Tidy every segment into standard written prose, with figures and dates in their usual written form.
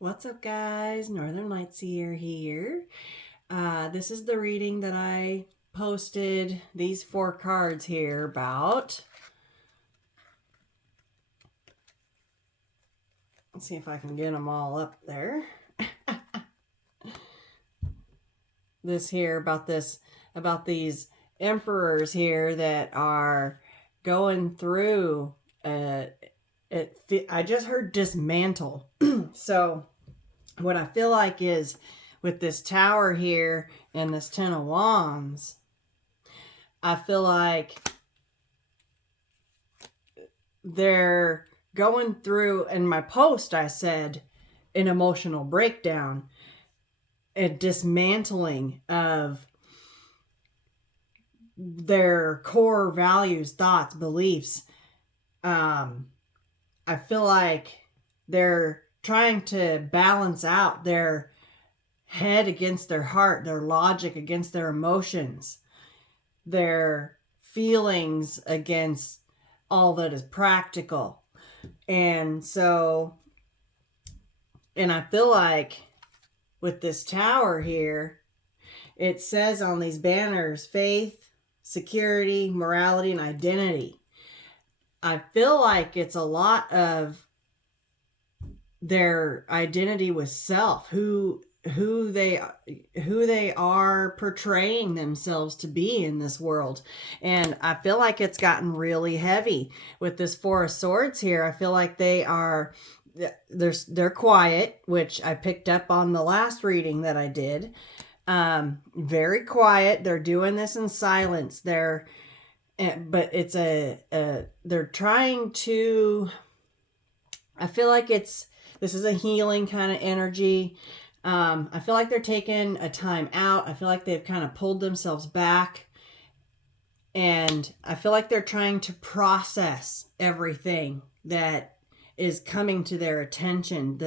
What's up, guys? Northern Lights here. This is the reading that I posted these 4 cards here about. Let's see if I can get them all up there. This here about these emperors here that are going through. I just heard dismantle. So what I feel like is with this tower here and this 10 of wands, I feel like they're going through, in my post I said, an emotional breakdown, a dismantling of their core values, thoughts, beliefs. I feel like they're trying to balance out their head against their heart, their logic against their emotions, their feelings against all that is practical. And I feel like with this tower here, it says on these banners, faith, security, morality, and identity. I feel like it's a lot of their identity with self, who they are portraying themselves to be in this world. And I feel like it's gotten really heavy with this 4 of Swords here. I feel like they're quiet, which I picked up on the last reading that I did. Very quiet. They're doing this in silence. But it's they're trying to, I feel like this is a healing kind of energy. I feel like they're taking a time out. I feel like they've kind of pulled themselves back. And I feel like they're trying to process everything that is coming to their attention.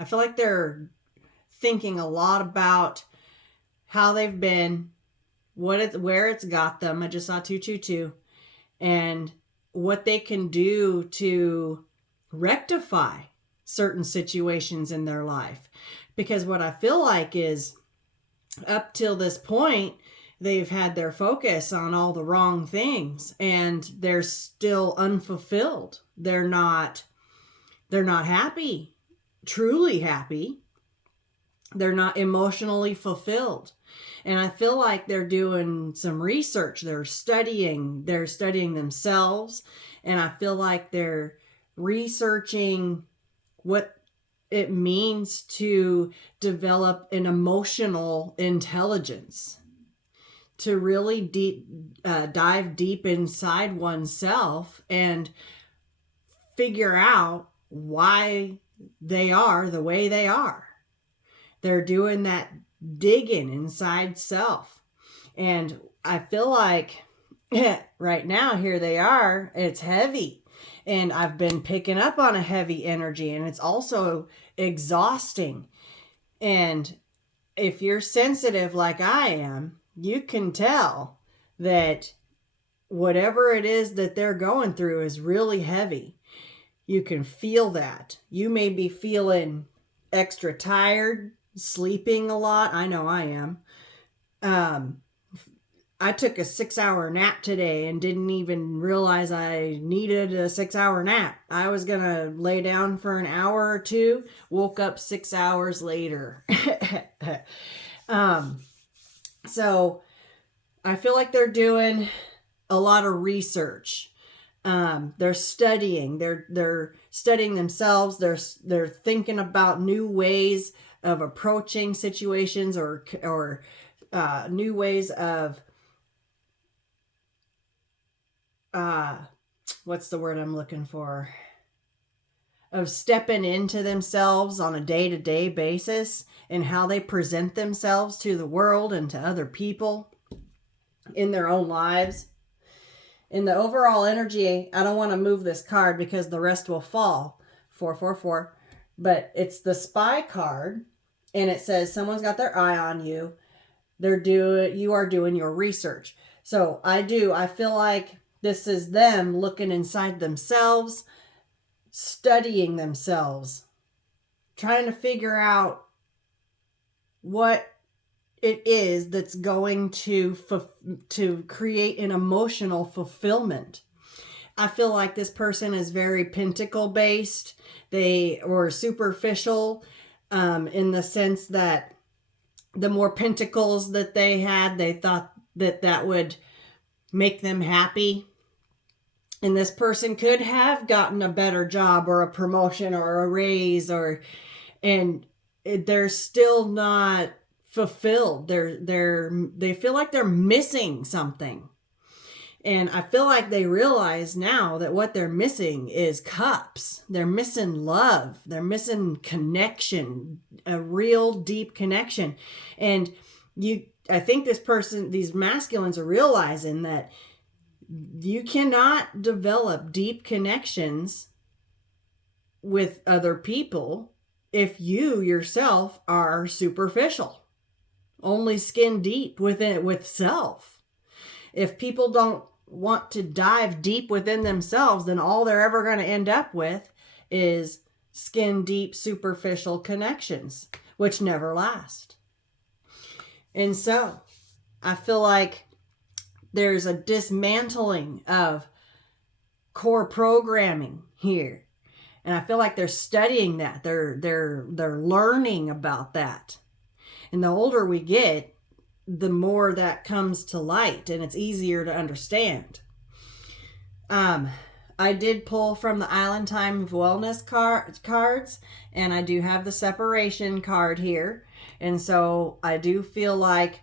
I feel like they're thinking a lot about how they've been, where it's got them. I just saw 222, and what they can do to rectify certain situations in their life. Because what I feel like is, up till this point, they've had their focus on all the wrong things, and they're still unfulfilled. They're not happy, truly happy. They're not emotionally fulfilled. And I feel like they're doing some research. They're studying themselves. And I feel like they're researching what it means to develop an emotional intelligence, to really dive deep inside oneself and figure out why they are the way they are. They're doing that digging inside self. And I feel like right now, here they are, it's heavy. And I've been picking up on a heavy energy, and it's also exhausting. And if you're sensitive like I am, you can tell that whatever it is that they're going through is really heavy. You can feel that. You may be feeling extra tired, sleeping a lot. I know I am. I took a 6-hour nap today and didn't even realize I needed a 6-hour nap. I was going to lay down for an hour or two, woke up 6 hours later. So I feel like they're doing a lot of research. They're studying. They're studying themselves. They're thinking about new ways of approaching situations, or new ways of what's the word I'm looking for? Of stepping into themselves on a day-to-day basis, and how they present themselves to the world and to other people in their own lives. In the overall energy, I don't want to move this card because the rest will fall. 444. But it's the Spy card, and it says someone's got their eye on you. You are doing your research. So I feel like this is them looking inside themselves, studying themselves, trying to figure out what it is that's going to create an emotional fulfillment. I feel like this person is very pentacle based. They were superficial, in the sense that the more pentacles that they had, they thought that that would make them happy. And this person could have gotten a better job or a promotion or a raise, and they're still not fulfilled. They feel like they're missing something. And I feel like they realize now that what they're missing is cups. They're missing love. They're missing connection, a real deep connection. And I think these masculines are realizing that you cannot develop deep connections with other people if you yourself are superficial, only skin deep with self. If people don't want to dive deep within themselves, then all they're ever going to end up with is skin deep, superficial connections, which never last. And so I feel like there's a dismantling of core programming here. And I feel like they're studying that. They're learning about that. And the older we get, the more that comes to light, and it's easier to understand. I did pull from the Island Time Wellness cards, and I do have the separation card here. And so I do feel like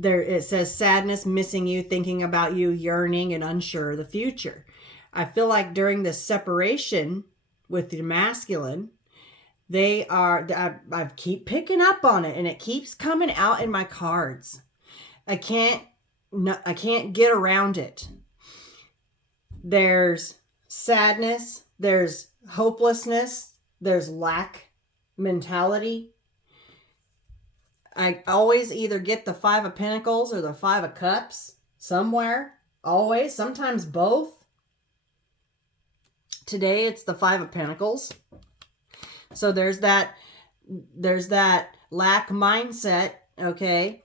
it says sadness, missing you, thinking about you, yearning, and unsure of the future. I feel like during this separation with the masculine, I keep picking up on it, and it keeps coming out in my cards. I can't get around it. There's sadness, there's hopelessness, there's lack mentality. I always either get the 5 of Pentacles or the 5 of Cups somewhere. Always, sometimes both. Today it's the 5 of Pentacles. So there's that lack mindset, okay?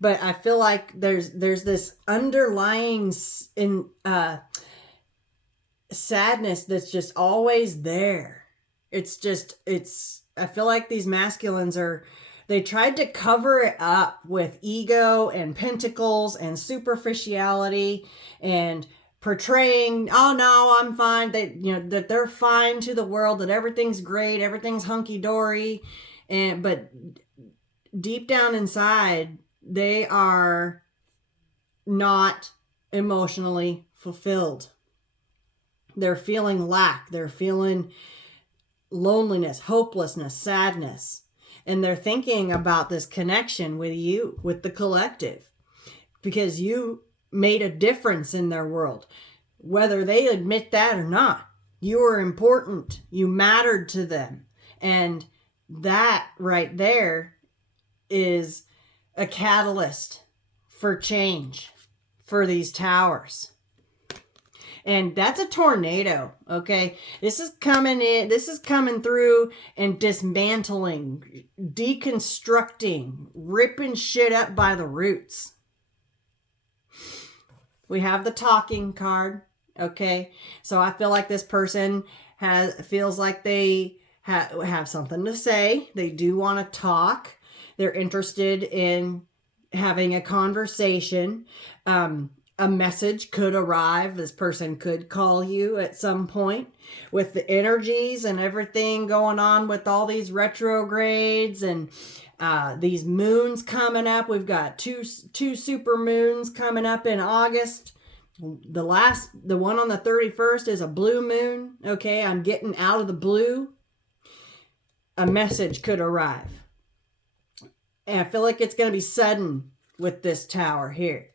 But I feel like there's this underlying sadness that's just always there. I feel like these masculines they tried to cover it up with ego and pentacles and superficiality and portraying, oh no, I'm fine. That they're fine to the world, that everything's great, everything's hunky dory, but deep down inside, they are not emotionally fulfilled. They're feeling lack. They're feeling loneliness, hopelessness, sadness, and they're thinking about this connection with you, with the collective, because you made a difference in their world. Whether they admit that or not, you were important. You mattered to them. And that right there is a catalyst for change for these towers. And that's a tornado, okay? This is coming in. This is coming through and dismantling, deconstructing, ripping shit up by the roots. We have the talking card, okay? So I feel like this person feels like they have something to say. They do want to talk. They're interested in having a conversation. A message could arrive. This person could call you at some point. With the energies and everything going on with all these retrogrades and these moons coming up. We've got two super moons coming up in August. The one on the 31st is a blue moon. Okay, I'm getting out of the blue. A message could arrive. And I feel like it's going to be sudden with this tower here.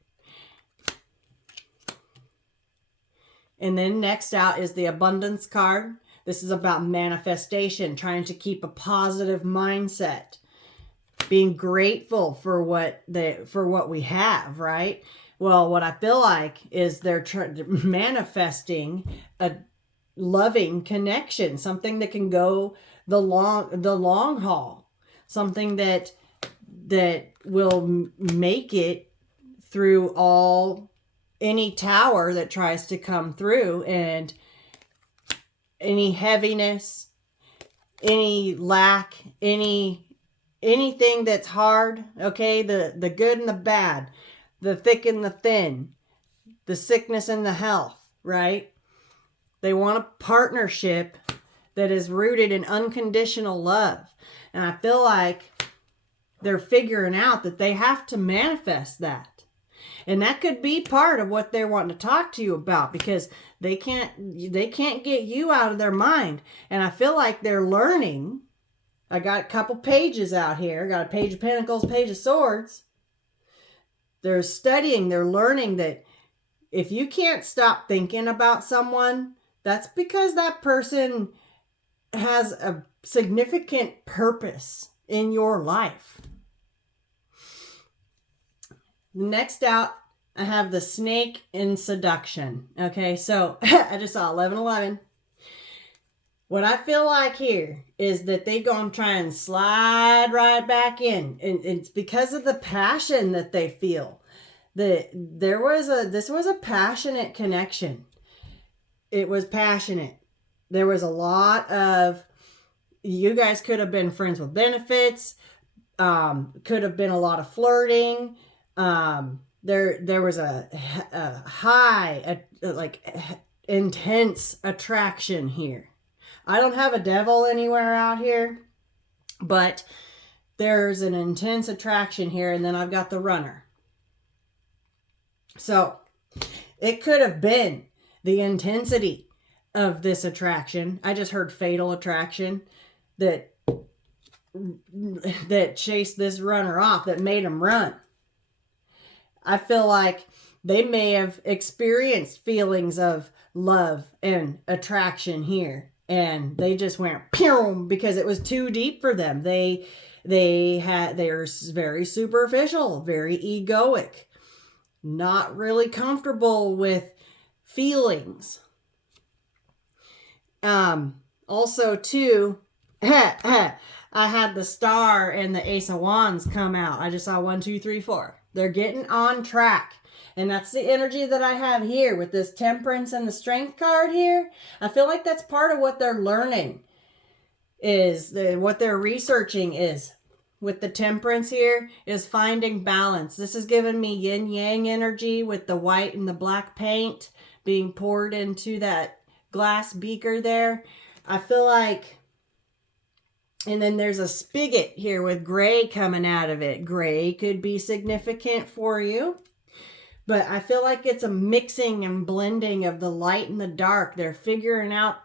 And then next out is the abundance card. This is about manifestation, trying to keep a positive mindset, being grateful for what we have, right? Well, what I feel like is they're manifesting loving connection, something that can go the long haul, something that will make it through any tower that tries to come through, and any heaviness, any lack, anything that's hard, okay, the good and the bad, the thick and the thin, the sickness and the health, right? They want a partnership that is rooted in unconditional love. And I feel like they're figuring out that they have to manifest that. And that could be part of what they're wanting to talk to you about, because they can't get you out of their mind. And I feel like they're learning. I got a couple pages out here. Got a page of Pentacles, page of Swords. They're studying, they're learning that if you can't stop thinking about someone, that's because that person has a significant purpose in your life. Next out, I have the Snake in Seduction. Okay, so I just saw 1111. What I feel like here is that they're going to try and slide right back in. And it's because of the passion that they feel. This was a passionate connection. It was passionate. There was a lot of, you guys could have been friends with benefits. Could have been a lot of flirting. There was a high, intense attraction here. I don't have a devil anywhere out here, but there's an intense attraction here. And then I've got the Runner. So it could have been the intensity of this attraction. I just heard fatal attraction that chased this Runner off, that made him run. I feel like they may have experienced feelings of love and attraction here, and they just went pew because it was too deep for them. They're very superficial, very egoic, not really comfortable with feelings. Also too, I had the Star and the Ace of Wands come out. I just saw 1, 2, 3, 4. They're getting on track. And that's the energy that I have here with this Temperance and the Strength card here. I feel like that's part of what they're learning, what they're researching is. With the Temperance here is finding balance. This is giving me yin-yang energy with the white and the black paint being poured into that glass beaker there. I feel like, and then there's a spigot here with gray coming out of it. Gray could be significant for you. But I feel like it's a mixing and blending of the light and the dark. They're figuring out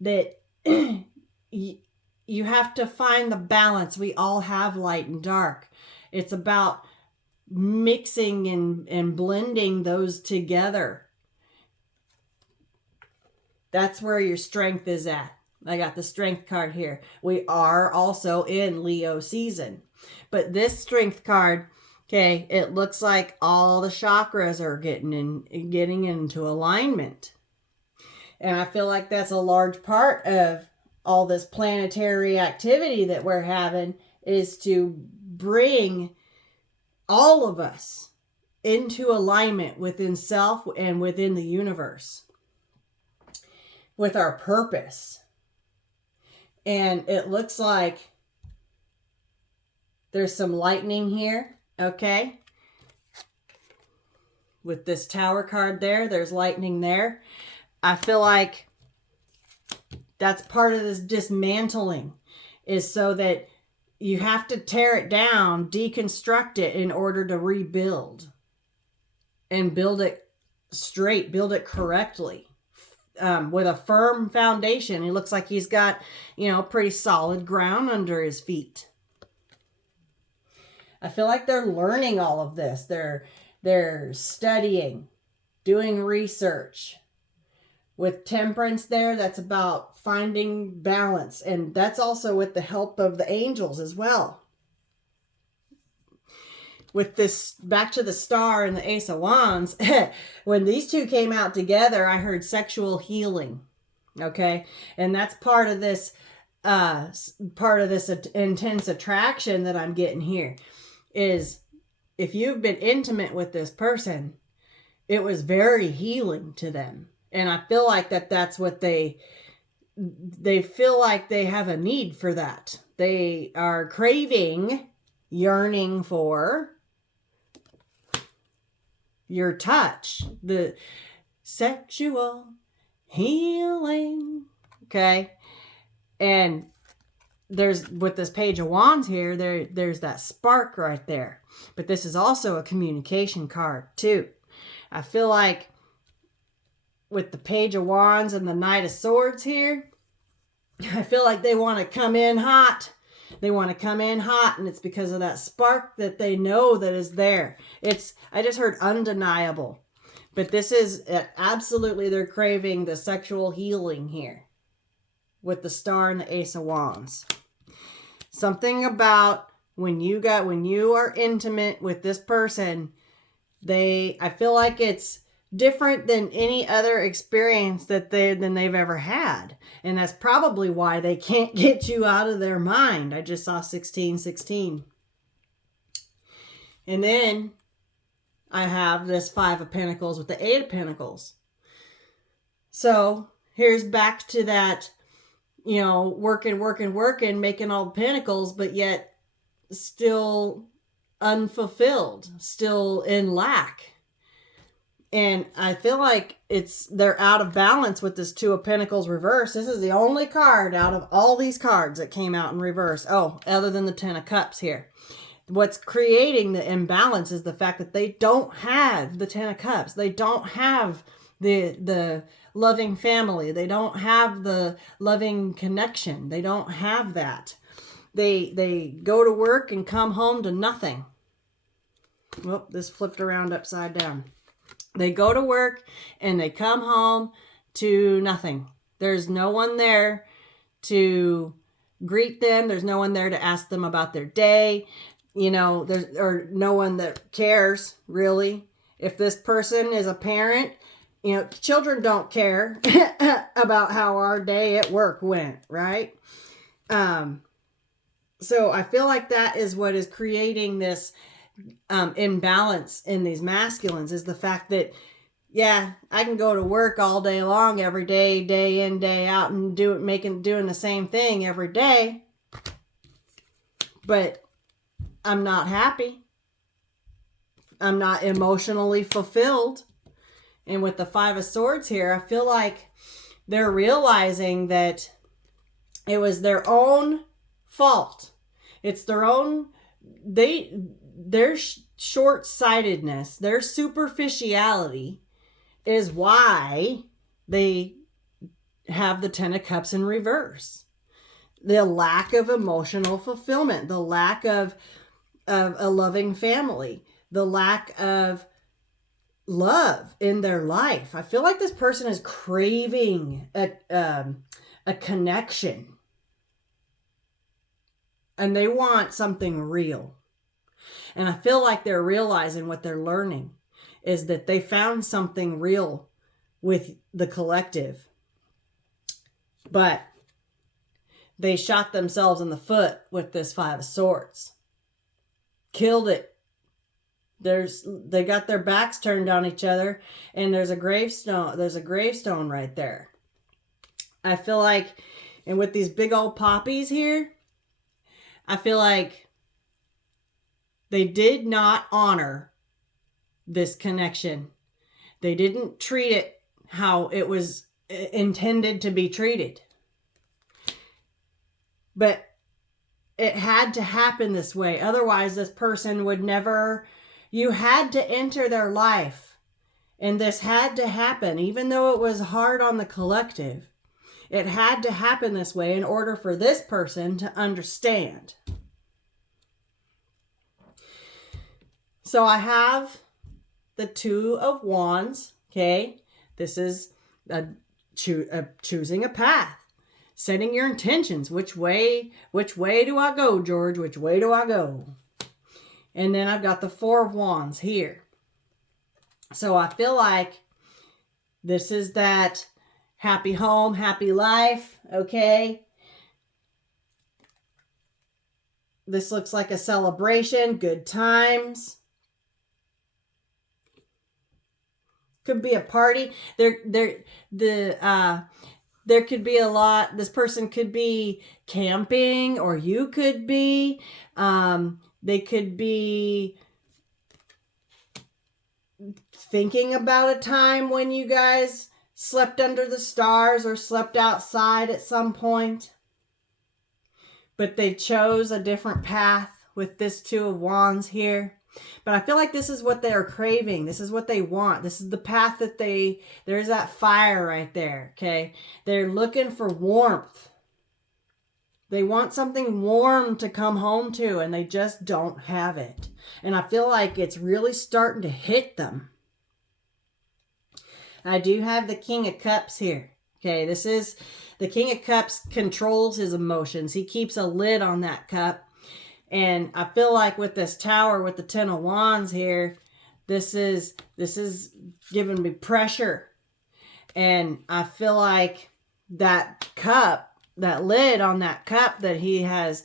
that you have to find the balance. We all have light and dark. It's about mixing and blending those together. That's where your strength is at. I got the Strength card here. We are also in Leo season. But this Strength card, okay, it looks like all the chakras are getting into alignment. And I feel like that's a large part of all this planetary activity that we're having, is to bring all of us into alignment within self and within the universe with our purpose. And it looks like there's some lightning here, okay? With this Tower card there's lightning there. I feel like that's part of this dismantling, is so that you have to tear it down, deconstruct it in order to rebuild and build it straight, build it correctly, with a firm foundation. He looks like he's got, pretty solid ground under his feet. I feel like they're learning all of this. They're studying, doing research. With Temperance there, that's about finding balance. And that's also with the help of the angels as well. With this, back to the Star and the Ace of Wands, when these two came out together, I heard sexual healing. Okay. And that's part of this intense attraction that I'm getting here is if you've been intimate with this person, it was very healing to them. And I feel like that's what they feel like they have a need for that. They are craving, yearning for your touch, the sexual healing. Okay. And there's with this Page of Wands here, there's that spark right there. But this is also a communication card too. I feel like with the Page of Wands and the Knight of Swords here, I feel like they want to come in hot. They want to come in hot, and it's because of that spark that they know that is there. I just heard undeniable. But this is absolutely, they're craving the sexual healing here with the Star and the Ace of Wands. Something about when you are intimate with this person, I feel like it's different than any other experience than they've ever had. And that's probably why they can't get you out of their mind. I just saw 1616. And then I have this Five of Pentacles with the Eight of Pentacles. So here's back to that, working, making all the pentacles, but yet still unfulfilled, still in lack. And I feel like they're out of balance with this Two of Pentacles reverse. This is the only card out of all these cards that came out in reverse. Oh, other than the Ten of Cups here. What's creating the imbalance is the fact that they don't have the Ten of Cups. They don't have the loving family. They don't have the loving connection. They don't have that. They go to work and come home to nothing. Well, this flipped around upside down. They go to work and they come home to nothing. There's no one there to greet them. There's no one there to ask them about their day. Or no one that cares, really. If this person is a parent, children don't care about how our day at work went, right? So I feel like that is what is creating this imbalance in these masculines, is the fact that, yeah, I can go to work all day long, every day, day in, day out, and doing the same thing every day, but I'm not happy. I'm not emotionally fulfilled. And with the Five of Swords here, I feel like they're realizing that it was their own fault. It's their own, their short-sightedness, their superficiality is why they have the Ten of Cups in reverse. The lack of emotional fulfillment, the lack of a loving family, the lack of love in their life. I feel like this person is craving a connection, and they want something real. And I feel like they're realizing what they're learning is that they found something real with the collective, but they shot themselves in the foot with this Five of Swords. Killed it. They got their backs turned on each other, and there's a gravestone right there. I feel like, and with these big old poppies here, I feel like they did not honor this connection. They didn't treat it how it was intended to be treated. But it had to happen this way. Otherwise, this person would never... You had to enter their life. And this had to happen. Even though it was hard on the collective, it had to happen this way in order for this person to understand. So I have the Two of Wands. Okay. This is choosing a path. Setting your intentions. Which way do I go, George? Which way do I go? And then I've got the Four of Wands here. So I feel like this is that happy home, happy life, okay? This looks like a celebration, good times. Could be a party. There could be a lot. This person could be camping, or you could be. They could be thinking about a time when you guys slept under the stars or slept outside at some point. But they chose a different path with this Two of Wands here. But I feel like this is what they are craving. This is what they want. This is the path that there's that fire right there, okay? They're looking for warmth. They want something warm to come home to, and they just don't have it. And I feel like it's really starting to hit them. I do have the King of Cups here. Okay, this is the King of Cups controls his emotions. He keeps a lid on that cup. And I feel like with this Tower, with the Ten of Wands here, this is giving me pressure. And I feel like that cup, that lid on that cup that he has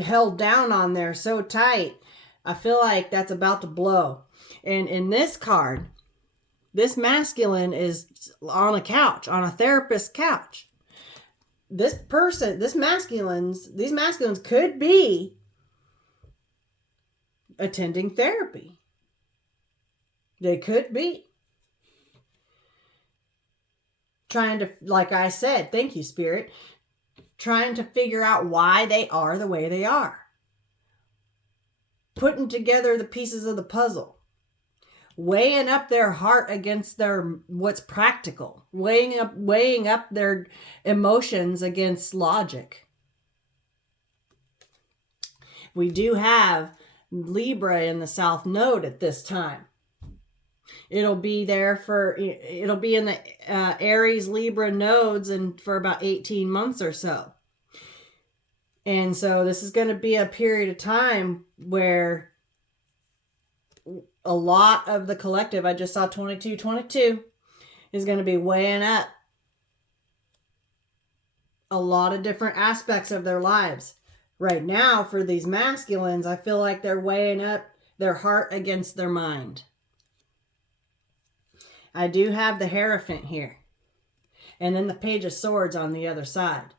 held down on there so tight, I feel like that's about to blow. And in this card, this masculine is on a couch, on a therapist's couch. This person, these masculines could be attending therapy. They could be trying to, like I said, thank you, Spirit, trying to figure out why they are the way they are. Putting together the pieces of the puzzle. Weighing up their heart against what's practical. Weighing up their emotions against logic. We do have Libra in the South Node at this time. It'll be in the Aries Libra nodes and for about 18 months or so. And so this is going to be a period of time where a lot of the collective, I just saw 2222, is going to be weighing up a lot of different aspects of their lives. Right now, for these masculines, I feel like they're weighing up their heart against their mind. I do have the Hierophant here. And then the Page of Swords on the other side.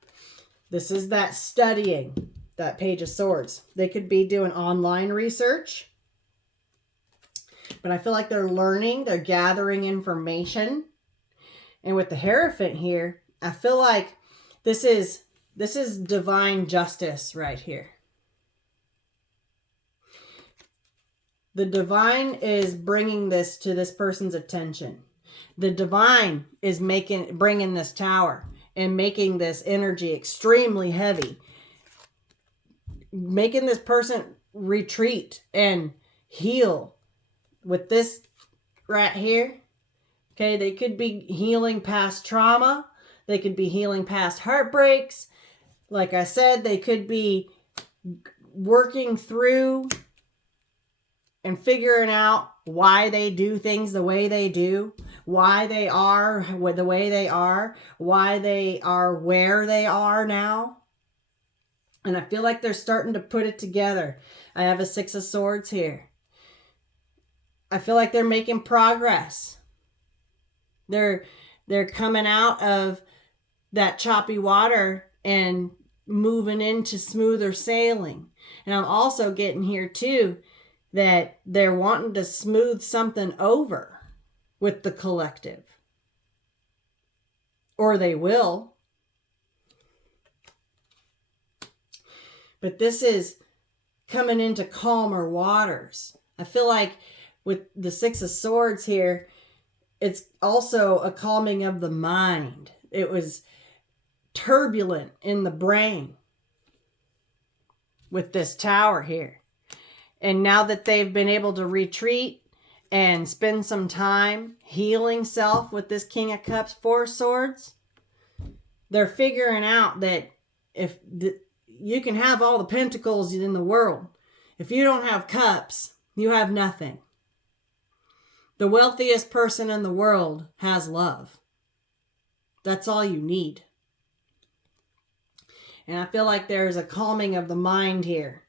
This is that studying, that Page of Swords. They could be doing online research. But I feel like they're learning, they're gathering information. And with the Hierophant here, I feel like this is divine justice right here. The divine is bringing this to this person's attention. The divine is bringing this Tower and making this energy extremely heavy. Making this person retreat and heal. With this right here, okay, they could be healing past trauma. They could be healing past heartbreaks. Like I said, they could be working through and figuring out why they do things the way they do, why they are the way they are, why they are where they are now. And I feel like they're starting to put it together. I have a Six of Swords here. I feel like they're making progress. They're coming out of that choppy water and moving into smoother sailing. And I'm also getting here too that they're wanting to smooth something over with the collective. Or they will. But this is coming into calmer waters. I feel like with the Six of Swords here, it's also a calming of the mind. It was turbulent in the brain with this Tower here. And now that they've been able to retreat and spend some time healing self with this King of Cups, Four of Swords, they're figuring out that you can have all the pentacles in the world. If you don't have cups, you have nothing. The wealthiest person in the world has love. That's all you need. And I feel like there's a calming of the mind here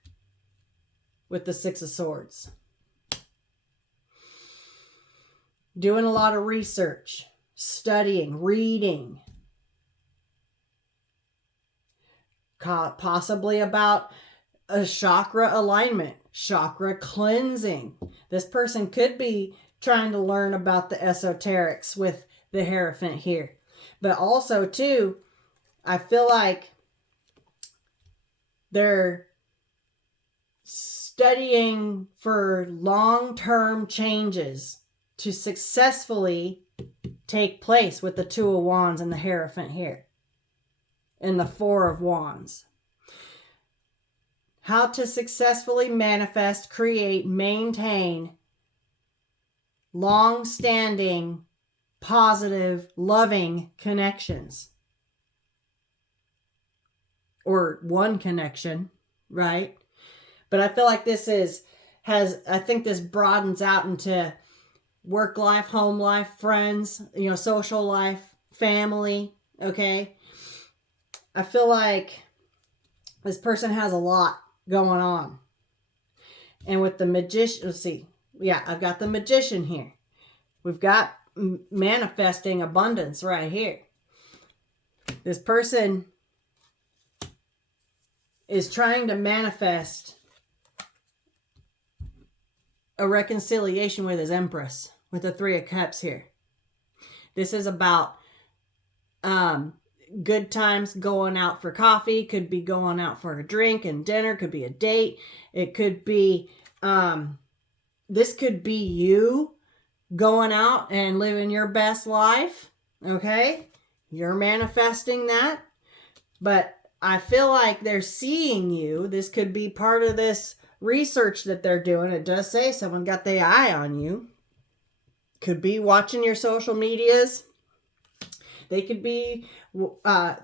with the Six of Swords. Doing a lot of research, studying, reading. Possibly about a chakra alignment, chakra cleansing. This person could be trying to learn about the esoterics with the Hierophant here. But also, too, I feel like they're studying for long-term changes to successfully take place with the Two of Wands and the Hierophant here. And the Four of Wands. How to successfully manifest, create, maintain long-standing, positive, loving connections. Or one connection, right? But I feel like this I think this broadens out into work life, home life, friends, social life, family, okay? I feel like this person has a lot going on. And with the Magician, let's see. Yeah, I've got the Magician here. We've got manifesting abundance right here. This person is trying to manifest a reconciliation with his Empress, with the Three of Cups here. This is about good times going out for coffee, could be going out for a drink and dinner, could be a date. It could be, this could be you going out and living your best life, okay? You're manifesting that. But I feel like they're seeing you. This could be part of this research that they're doing. It does say someone got the eye on you. Could be watching your social medias. They could be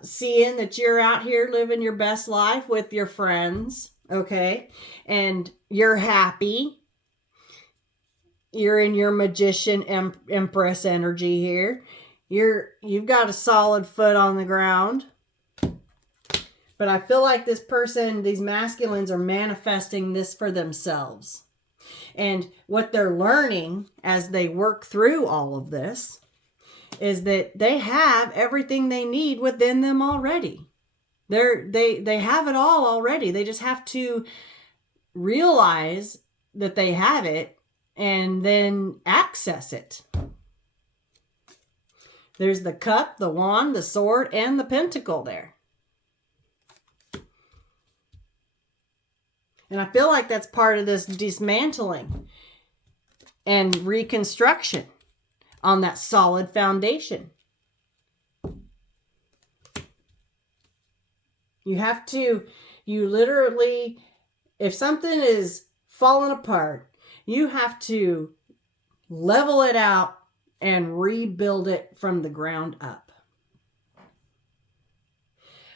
seeing that you're out here living your best life with your friends, okay? And you're happy. You're in your Magician Empress energy here. You've got a solid foot on the ground. But I feel like this person, these masculines, are manifesting this for themselves. And what they're learning as they work through all of this is that they have everything they need within them already. They have it all already. They just have to realize that they have it and then access it. There's the cup, the wand, the sword, and the pentacle there. And I feel like that's part of this dismantling and reconstruction on that solid foundation. You literally, if something is falling apart, you have to level it out and rebuild it from the ground up.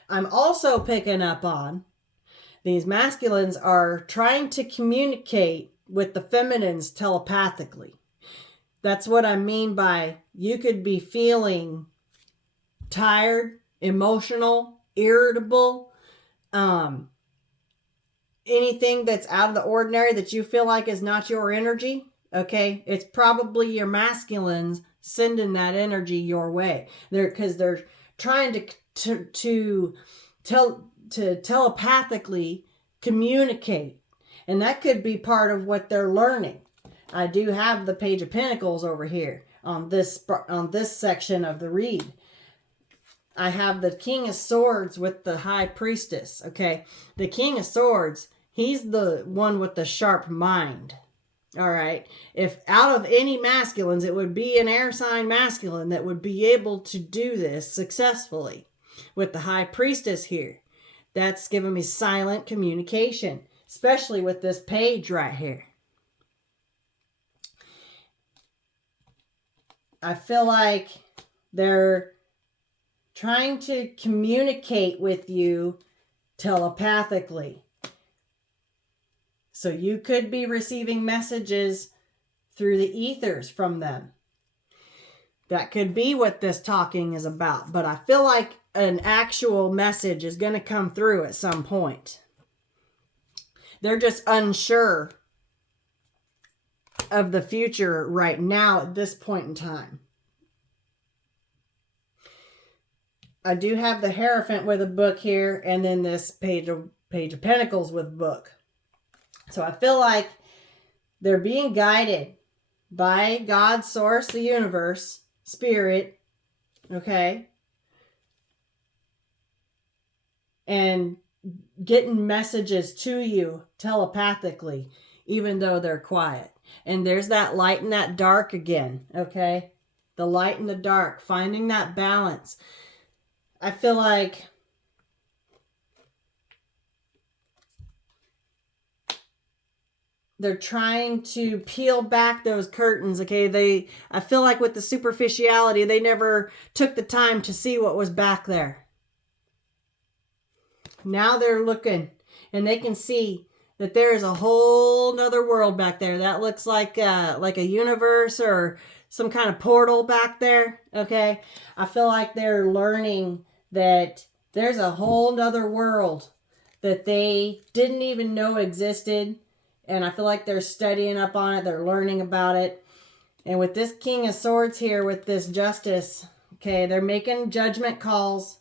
I'm also picking up on these masculines are trying to communicate with the feminines telepathically. That's what I mean by you could be feeling tired, emotional, irritable, anything that's out of the ordinary that you feel like is not your energy, okay? It's probably your masculines sending that energy your way. Because they're trying to telepathically communicate. And that could be part of what they're learning. I do have the Page of Pentacles over here on this section of the read. I have the King of Swords with the High Priestess, okay? The King of Swords, he's the one with the sharp mind, all right? If out of any masculines, it would be an air sign masculine that would be able to do this successfully. With the High Priestess here, that's giving me silent communication, especially with this page right here. I feel like they're trying to communicate with you telepathically. So you could be receiving messages through the ethers from them. That could be what this talking is about, but I feel like an actual message is going to come through at some point. They're just unsure of the future right now at this point in time. I do have the Hierophant with a book here, and then this Page of Pentacles with book. So I feel like they're being guided by God, Source, the universe, Spirit, okay? And getting messages to you telepathically, even though they're quiet. And there's that light and that dark again, okay? The light and the dark, finding that balance. I feel like they're trying to peel back those curtains, okay? I feel like with the superficiality, they never took the time to see what was back there. Now they're looking, and they can see that there is a whole nother world back there. That looks like a universe or some kind of portal back there, okay? I feel like they're learning that there's a whole nother world that they didn't even know existed. And I feel like they're studying up on it. They're learning about it. And with this King of Swords here, with this Justice, okay, they're making judgment calls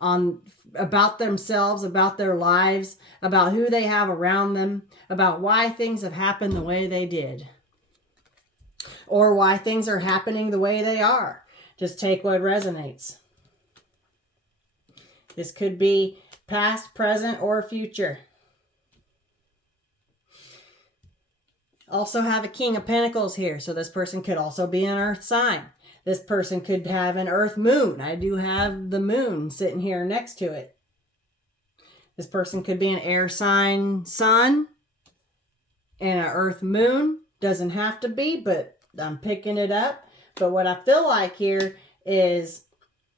about themselves, about their lives, about who they have around them, about why things have happened the way they did. Or why things are happening the way they are. Just take what resonates. This could be past, present, or future. Also have a King of Pentacles here. So this person could also be an earth sign. This person could have an earth moon. I do have the moon sitting here next to it. This person could be an air sign sun and an earth moon. Doesn't have to be, but I'm picking it up. But what I feel like here is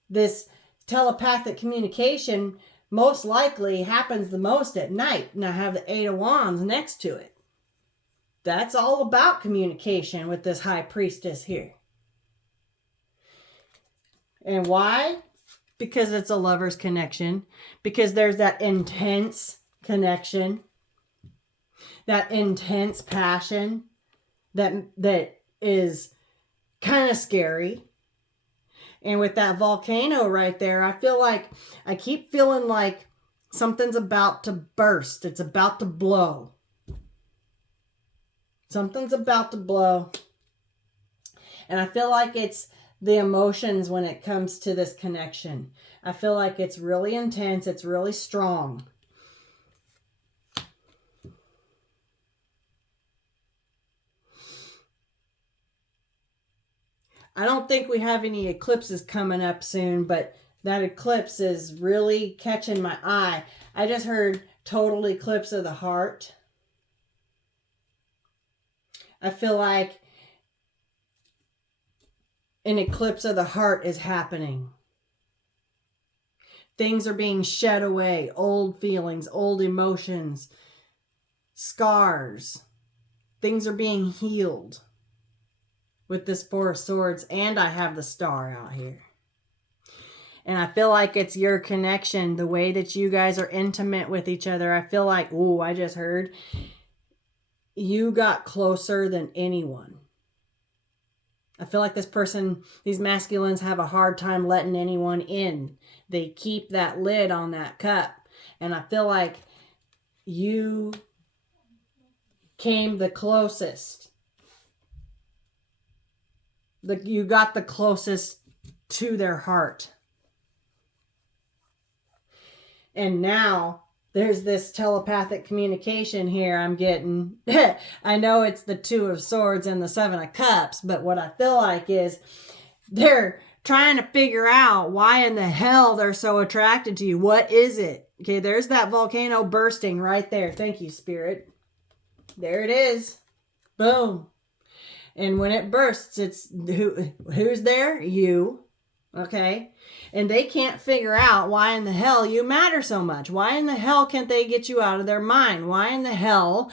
this telepathic communication most likely happens the most at night. And I have the Eight of Wands next to it. That's all about communication with this High Priestess here. And why? Because it's a lover's connection. Because there's that intense connection. That intense passion that is kind of scary. And with that volcano right there, I keep feeling like something's about to burst. It's about to blow. Something's about to blow. And I feel like it's the emotions when it comes to this connection. I feel like it's really intense. It's really strong. I don't think we have any eclipses coming up soon, but that eclipse is really catching my eye. I just heard total eclipse of the heart. I feel like an eclipse of the heart is happening. Things are being shed away. Old feelings, old emotions, scars. Things are being healed with this Four of Swords. And I have the Star out here. And I feel like it's your connection, the way that you guys are intimate with each other. I feel like, ooh, I just heard you got closer than anyone. I feel like this person, these masculines have a hard time letting anyone in. They keep that lid on that cup. And I feel like you came the closest. You got the closest to their heart. And now there's this telepathic communication here I'm getting. I know it's the Two of Swords and the Seven of Cups, but what I feel like is they're trying to figure out why in the hell they're so attracted to you. What is it? Okay, there's that volcano bursting right there. Thank you, Spirit. There it is. Boom. And when it bursts, it's who's there? You. Okay? And they can't figure out why in the hell you matter so much. Why in the hell can't they get you out of their mind? Why in the hell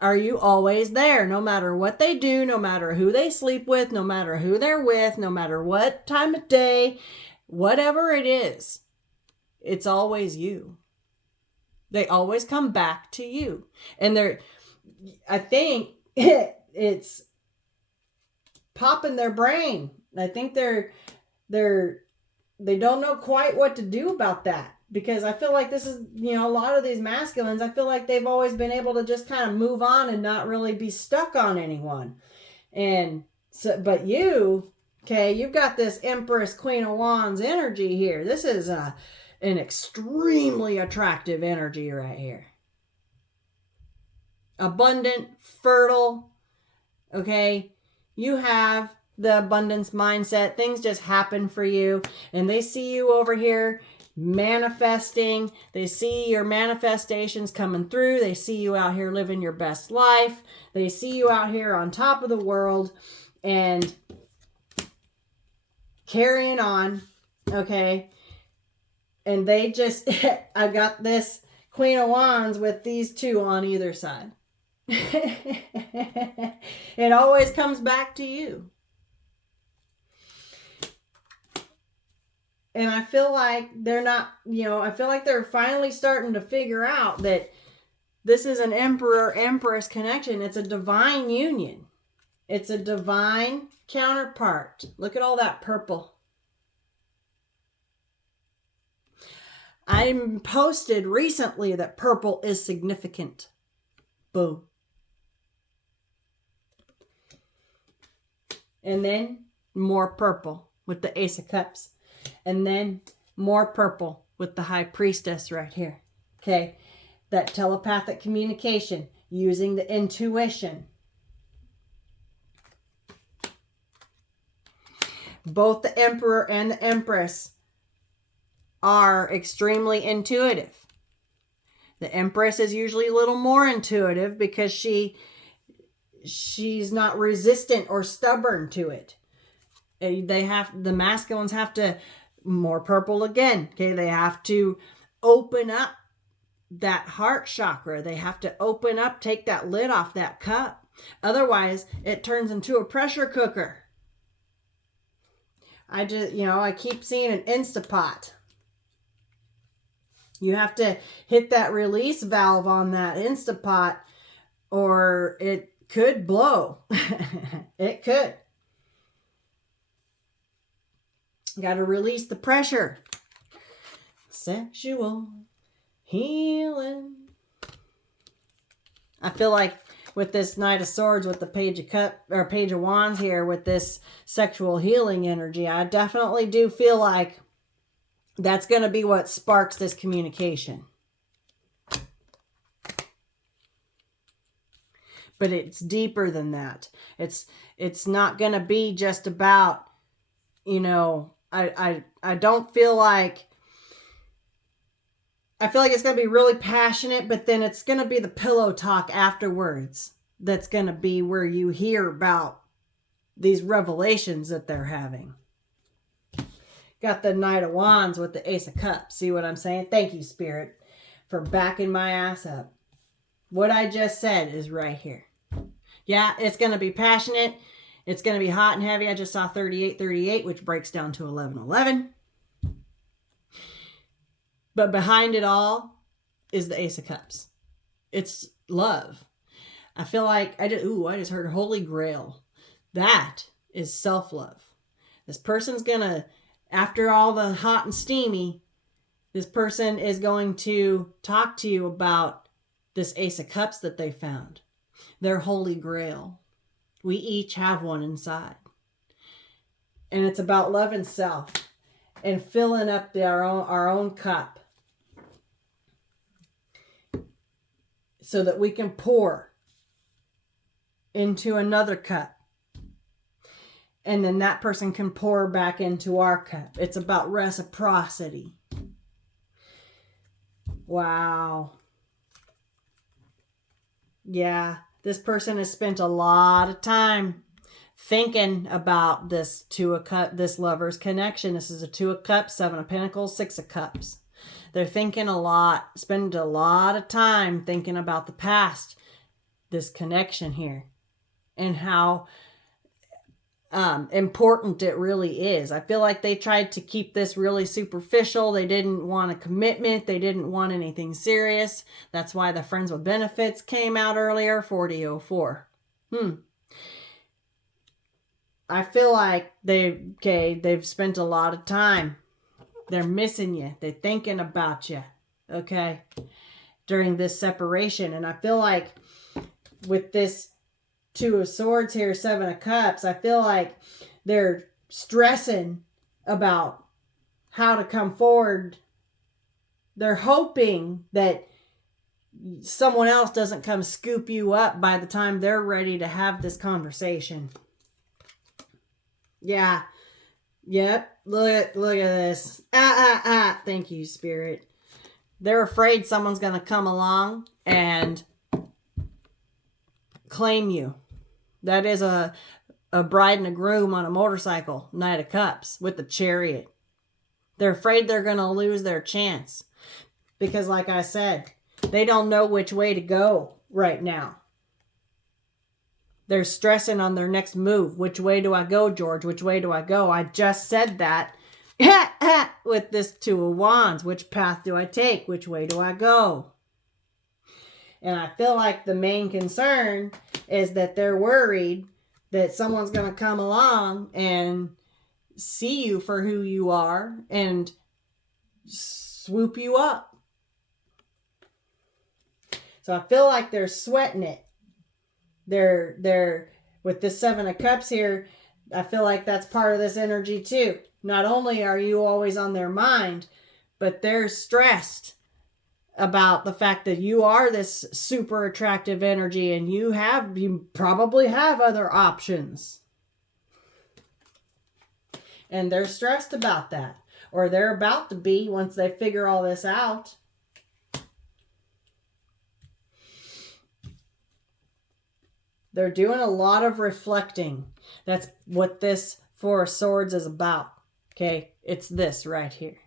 Are you always there? No matter what they do, no matter who they sleep with, no matter who they're with, no matter what time of day, whatever it is, it's always you. They always come back to you. And I think it's popping their brain. I think they don't know quite what to do about that. Because I feel like this is, a lot of these masculines, I feel like they've always been able to just kind of move on and not really be stuck on anyone. And so, but you, okay, you've got this Empress Queen of Wands energy here. This is an extremely attractive energy right here. Abundant, fertile, okay? You have the abundance mindset. Things just happen for you. And they see you over here manifesting. They see your manifestations coming through. They see you out here living your best life. They see you out here on top of the world and carrying on, okay? And they just, I got this Queen of Wands with these two on either side. It always comes back to you. And I feel like they're not, I feel like they're finally starting to figure out that this is an Emperor-Empress connection. It's a divine union. It's a divine counterpart. Look at all that purple. I posted recently that purple is significant. Boom. And then more purple with the Ace of Cups. And then more purple with the High Priestess right here. Okay. That telepathic communication, using the intuition. Both the Emperor and the Empress are extremely intuitive. The Empress is usually a little more intuitive because she's not resistant or stubborn to it. The masculines have to, more purple again, okay? They have to open up that heart chakra. They have to open up, take that lid off that cup. Otherwise, it turns into a pressure cooker. I keep seeing an Instapot. You have to hit that release valve on that Instapot or it could blow. It could. Got to release the pressure. Sexual healing. I feel like with this Knight of Swords, with the Page of Wands here, with this sexual healing energy, I definitely do feel like that's going to be what sparks this communication. But it's deeper than that. It's not going to be just about, I don't feel like, I feel like it's going to be really passionate, but then it's going to be the pillow talk afterwards. That's going to be where you hear about these revelations that they're having. Got the Knight of Wands with the Ace of Cups. See what I'm saying? Thank you, Spirit, for backing my ass up. What I just said is right here. Yeah, it's going to be passionate. It's going to be hot and heavy. I just saw 3838, which breaks down to 1111. But behind it all is the Ace of Cups. It's love. I feel like I just heard Holy Grail. That is self-love. This person's going to, after all the hot and steamy, this person is going to talk to you about this Ace of Cups that they found. Their Holy Grail. We each have one inside. And it's about loving self and filling up our own cup so that we can pour into another cup. And then that person can pour back into our cup. It's about reciprocity. Wow. Yeah, this person has spent a lot of time thinking about this this lover's connection. This is a Two of Cups, Seven of Pentacles, Six of Cups. They're thinking a lot, spend a lot of time thinking about the past, this connection here and how important it really is. I feel like they tried to keep this really superficial. They didn't want a commitment. They didn't want anything serious. That's why the friends with benefits came out earlier, 4004. I feel like they've spent a lot of time. They're missing you. They're thinking about you, okay, during this separation. And I feel like with this Two of Swords here, Seven of Cups, I feel like they're stressing about how to come forward. They're hoping that someone else doesn't come scoop you up by the time they're ready to have this conversation. Yeah. Yep. Look at this. Thank you, Spirit. They're afraid someone's going to come along and claim you. That is a bride and a groom on a motorcycle, Knight of Cups, with the Chariot. They're afraid they're going to lose their chance. Because like I said, they don't know which way to go right now. They're stressing on their next move. Which way do I go, George? Which way do I go? I just said that with this Two of Wands. Which path do I take? Which way do I go? And I feel like the main concern is that they're worried that someone's going to come along and see you for who you are and swoop you up. So I feel like they're sweating it. They're with the Seven of Cups here, I feel like that's part of this energy too. Not only are you always on their mind, but they're stressed about the fact that you are this super attractive energy and you probably have other options. And they're stressed about that. Or they're about to be once they figure all this out. They're doing a lot of reflecting. That's what this Four of Swords is about. Okay? It's this right here.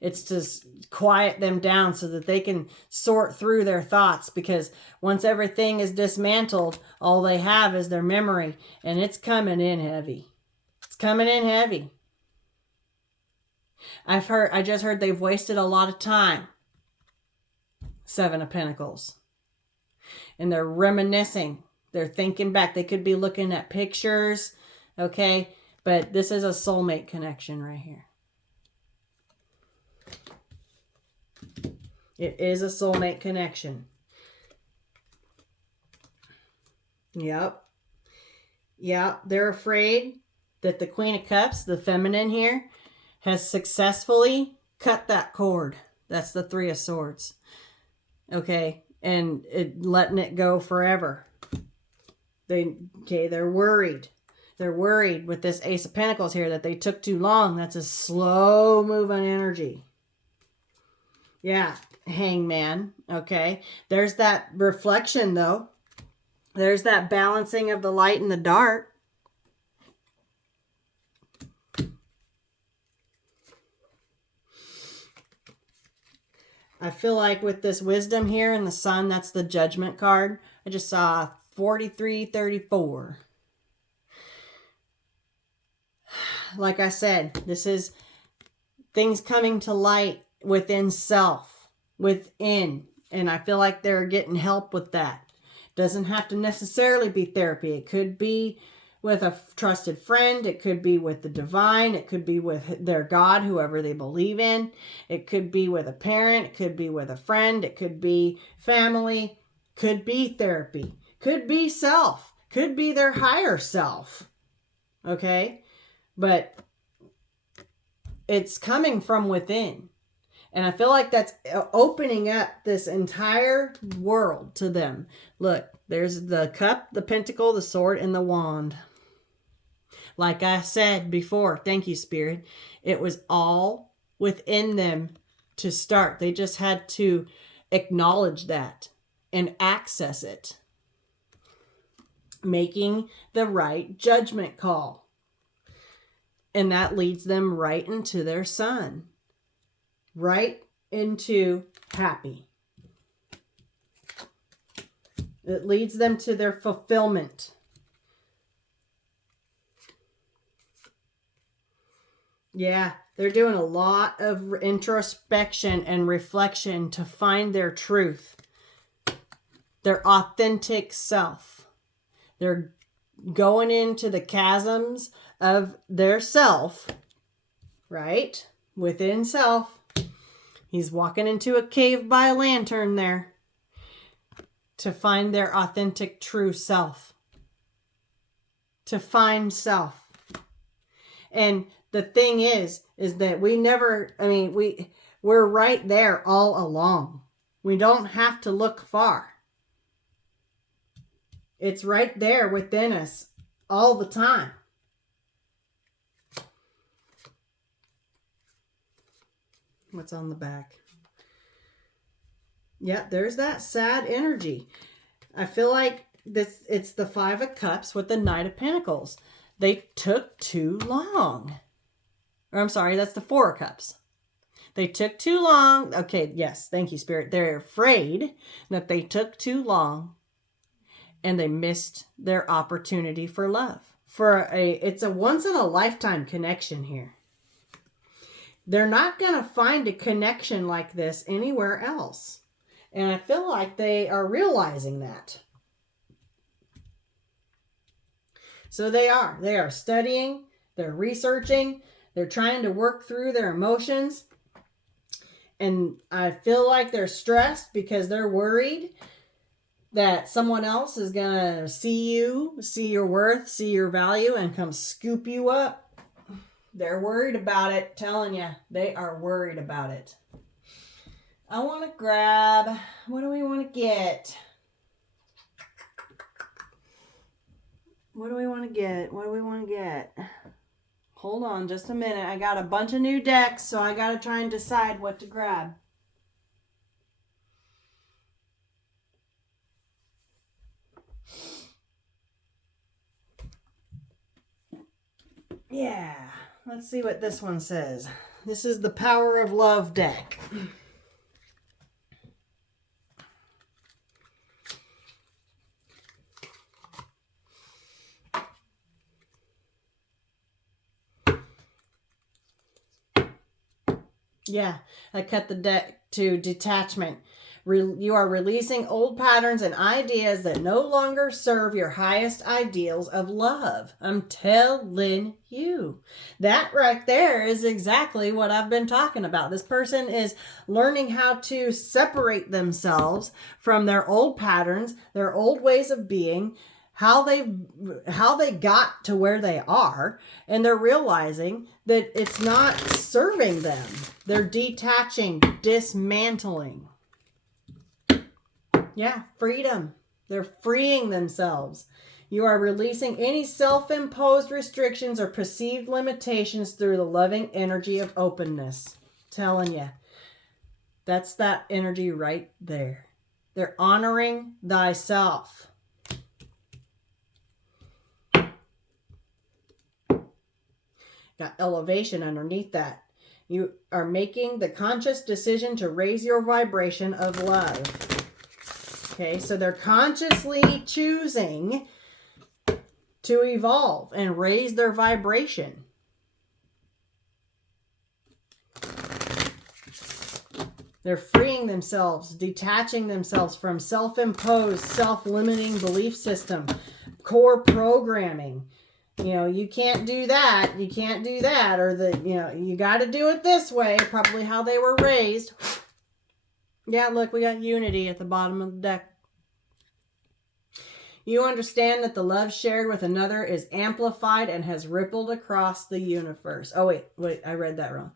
It's to quiet them down so that they can sort through their thoughts, because once everything is dismantled, all they have is their memory, and it's coming in heavy. It's coming in heavy. I just heard they've wasted a lot of time. Seven of Pentacles. And they're reminiscing. They're thinking back. They could be looking at pictures, okay? But this is a soulmate connection right here. It is a soulmate connection. Yep. Yeah, they're afraid that the Queen of Cups, the feminine here, has successfully cut that cord. That's the Three of Swords. Okay, and letting it go forever. They're worried. They're worried with this Ace of Pentacles here that they took too long. That's a slow moving energy. Yeah, Hangman. Okay, there's that reflection though. There's that balancing of the light and the dark. I feel like with this Wisdom here and the Sun, that's the Judgment card. I just saw 4334. Like I said, this is things coming to light within self, within. And I feel like they're getting help with that. Doesn't have to necessarily be therapy. It could be with a trusted friend. It could be with the divine. It could be with their God, whoever they believe in. It could be with a parent. It could be with a friend. It could be family. Could be therapy. Could be self. Could be their higher self. Okay? But it's coming from within. And I feel like that's opening up this entire world to them. Look, there's the cup, the pentacle, the sword, and the wand. Like I said before, thank you, Spirit. It was all within them to start. They just had to acknowledge that and access it. Making the right judgment call. And that leads them right into their Sun. Right into happy. that leads them to their fulfillment. Yeah, they're doing a lot of introspection and reflection to find their truth, their authentic self. They're going into the chasms of their self, right? Within self. He's walking into a cave by a lantern there to find their authentic true self. To find self. And the thing is that we never, we're right there all along. We don't have to look far. It's right there within us all the time. What's on the back? Yeah, there's that sad energy. I feel like it's the Five of Cups with the Knight of Pentacles. They took too long. Or I'm sorry, that's the Four of Cups. They took too long. Okay, yes, thank you, Spirit. They're afraid that they took too long and they missed their opportunity for love. It's a once in a lifetime connection here. They're not going to find a connection like this anywhere else. And I feel like they are realizing that. So they are studying, they're researching, they're trying to work through their emotions. And I feel like they're stressed because they're worried that someone else is going to see you, see your worth, see your value, and come scoop you up. They're worried about it, telling you. They are worried about it. I want to grab, what do we want to get? What do we want to get? What do we want to get? Hold on just a minute. I got a bunch of new decks, so I got to try and decide what to grab. Yeah, let's see what this one says. This is the Power of Love deck. Yeah, I cut the deck to detachment. You are releasing old patterns and ideas that no longer serve your highest ideals of love. I'm telling you. That right there is exactly what I've been talking about. This person is learning how to separate themselves from their old patterns, their old ways of being, how they got to where they are, and they're realizing that it's not serving them. They're detaching, dismantling. Yeah, freedom. They're freeing themselves. You are releasing any self-imposed restrictions or perceived limitations through the loving energy of openness. Telling you. That's that energy right there. They're honoring thyself. Got elevation underneath that. You are making the conscious decision to raise your vibration of love. Okay, so they're consciously choosing to evolve and raise their vibration. They're freeing themselves, detaching themselves from self-imposed, self-limiting belief system, core programming. You know, you can't do that. You can't do that. Or you got to do it this way. Probably how they were raised. Yeah, look, we got unity at the bottom of the deck. You understand that the love shared with another is amplified and has rippled across the universe. Oh, wait, I read that wrong.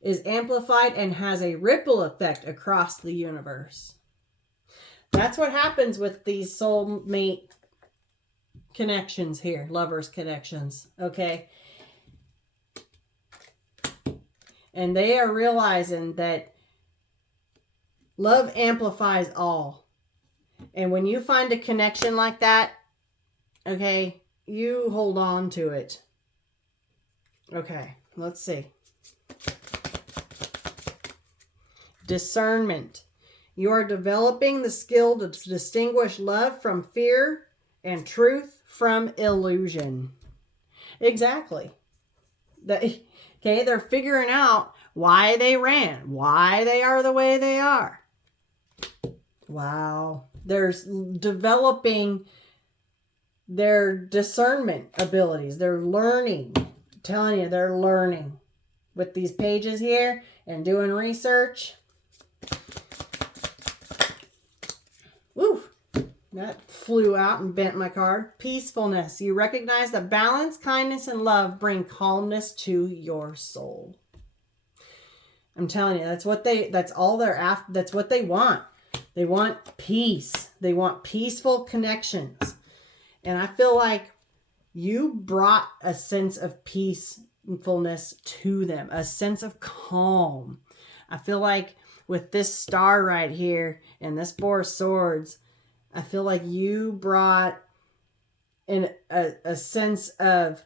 Is amplified and has a ripple effect across the universe. That's what happens with these soulmate connections here, lovers connections, okay? And they are realizing that love amplifies all. And when you find a connection like that, okay, you hold on to it. Okay, let's see. Discernment. You are developing the skill to distinguish love from fear and truth from illusion. Exactly. Okay, they're figuring out why they ran, why they are the way they are. Wow. They're developing their discernment abilities. They're learning. I'm telling you, they're learning with these pages here and doing research. Woo! That flew out and bent my card. Peacefulness. You recognize that balance, kindness, and love bring calmness to your soul. I'm telling you, that's all they're after. That's what they want. They want peace. They want peaceful connections. And I feel like you brought a sense of peacefulness to them, a sense of calm. I feel like with this star right here and this Four of Swords, I feel like you brought in a sense of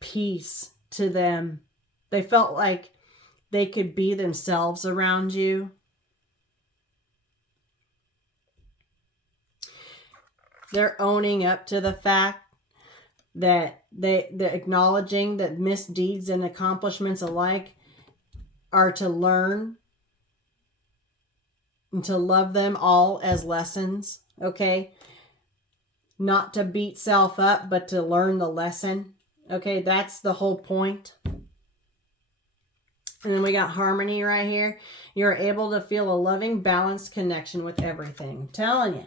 peace to them. They felt like they could be themselves around you. They're owning up to the fact that they're acknowledging that misdeeds and accomplishments alike are to learn and to love them all as lessons, okay? Not to beat self up, but to learn the lesson, okay? That's the whole point. And then we got harmony right here. You're able to feel a loving, balanced connection with everything. I'm telling you.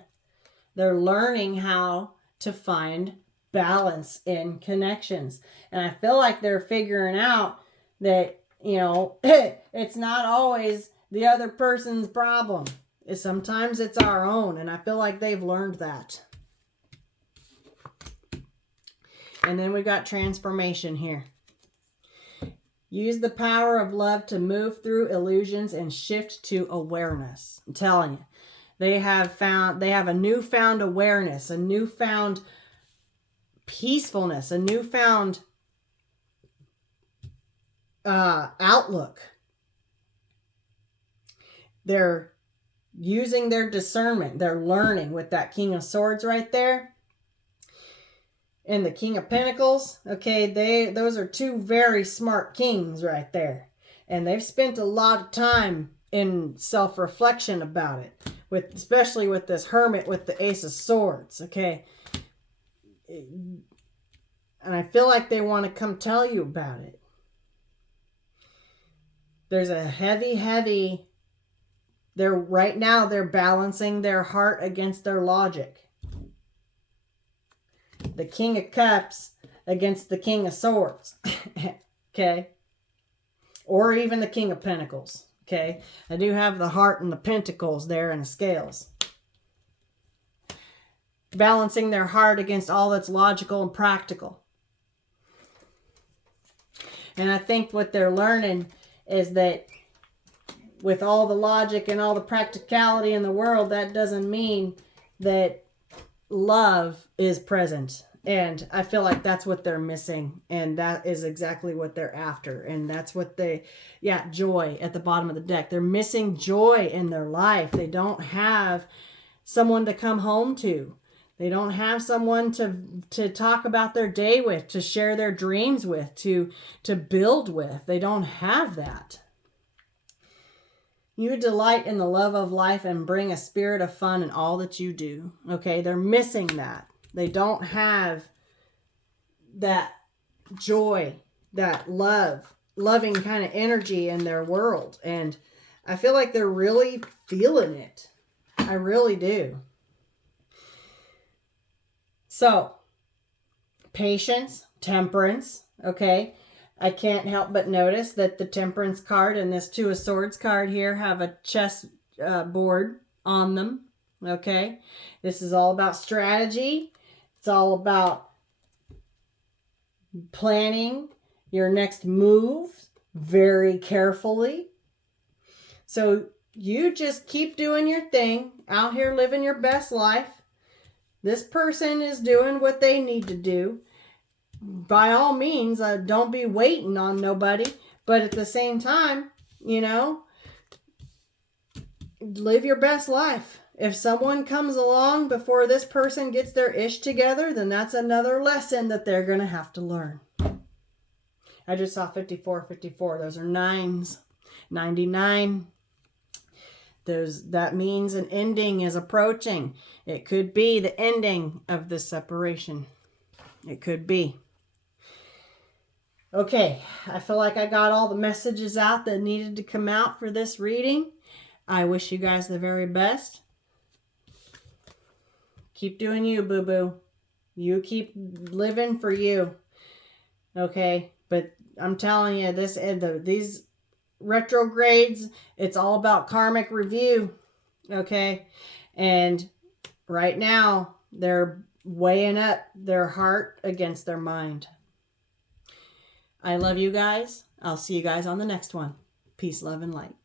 They're learning how to find balance in connections. And I feel like they're figuring out that, it's not always the other person's problem. Sometimes it's our own. And I feel like they've learned that. And then we got transformation here. Use the power of love to move through illusions and shift to awareness. I'm telling you. They have a newfound awareness, a newfound peacefulness, a newfound outlook. They're using their discernment. They're learning with that King of Swords right there. And the King of Pentacles. Okay, those are two very smart kings right there. And they've spent a lot of time in self-reflection about it. Especially with this Hermit with the Ace of Swords, okay? And I feel like they want to come tell you about it. There's a heavy, right now they're balancing their heart against their logic. The King of Cups against the King of Swords, okay? Or even the King of Pentacles. Okay, I do have the heart and the pentacles there and the scales. Balancing their heart against all that's logical and practical. And I think what they're learning is that with all the logic and all the practicality in the world, that doesn't mean that love is present. And I feel like that's what they're missing. And that is exactly what they're after. And that's what joy at the bottom of the deck. They're missing joy in their life. They don't have someone to come home to. They don't have someone to talk about their day with, to share their dreams with, to build with. They don't have that. You delight in the love of life and bring a spirit of fun in all that you do. Okay, they're missing that. They don't have that joy, that loving kind of energy in their world. And I feel like they're really feeling it. I really do. So, patience, temperance, okay? I can't help but notice that the Temperance card and this Two of Swords card here have a chess board on them, okay? This is all about strategy. It's all about planning your next move very carefully. So you just keep doing your thing, out here living your best life. This person is doing what they need to do. By all means, don't be waiting on nobody. But at the same time, live your best life. If someone comes along before this person gets their ish together, then that's another lesson that they're going to have to learn. I just saw 54, 54. Those are nines. 99. That means an ending is approaching. It could be the ending of this separation. It could be. Okay, I feel like I got all the messages out that needed to come out for this reading. I wish you guys the very best. Keep doing you, boo-boo. You keep living for you. Okay, but I'm telling you, these retrogrades, it's all about karmic review. Okay, and right now they're weighing up their heart against their mind. I love you guys. I'll see you guys on the next one. Peace, love, and light.